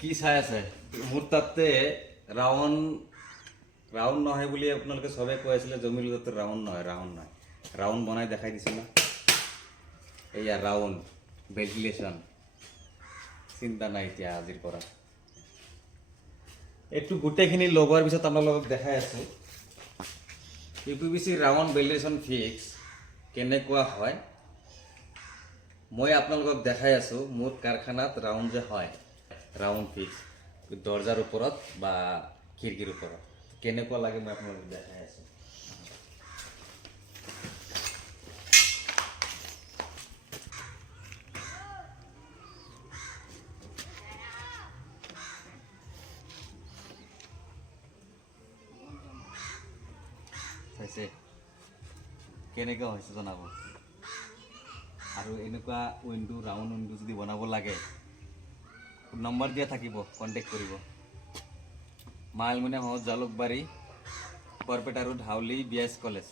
কি চাই আছে মোৰ তাতে ৰাউণ্ড ৰাউণ্ড নহয় বুলি আপোনালোকে চবে কৈ আছিলে জমিলো তাতে ৰাউণ্ড নহয় ৰাউণ্ড বনাই দেখাই দিছে না এয়া ৰাউণ্ড ভেন্টিলেশ্যন চিন্তা নাই এতিয়া আজিৰ পৰা এইটো গোটেইখিনি লগোৱাৰ পিছত আপোনালোকক দেখাই আছো ইউপিভিচি ৰাউণ্ড ভেন্টিলেশ্যন ফিক্স কেনেকুৱা হয় মই আপোনালোকক দেখাই আছো মোৰ কাৰখানাত ৰাউণ্ড যে হয় ৰাউণ্ড ফিক্স দৰজাৰ উপৰত বা খিড়কিৰ উপৰত কেনেকুৱা লাগে মই আপোনালোকক দেখাই আছো চাইছে কেনেকুৱা হৈছে জনাব আৰু এনেকুৱা উইন্ডো ৰাউণ্ড উইন্ডো যদি বনাব লাগে নম্বৰ দিয়া থাকিব কন্টেক্ট কৰিব মাইলমুনিয়া হজ Jalukbari Barpeta road Howly BS college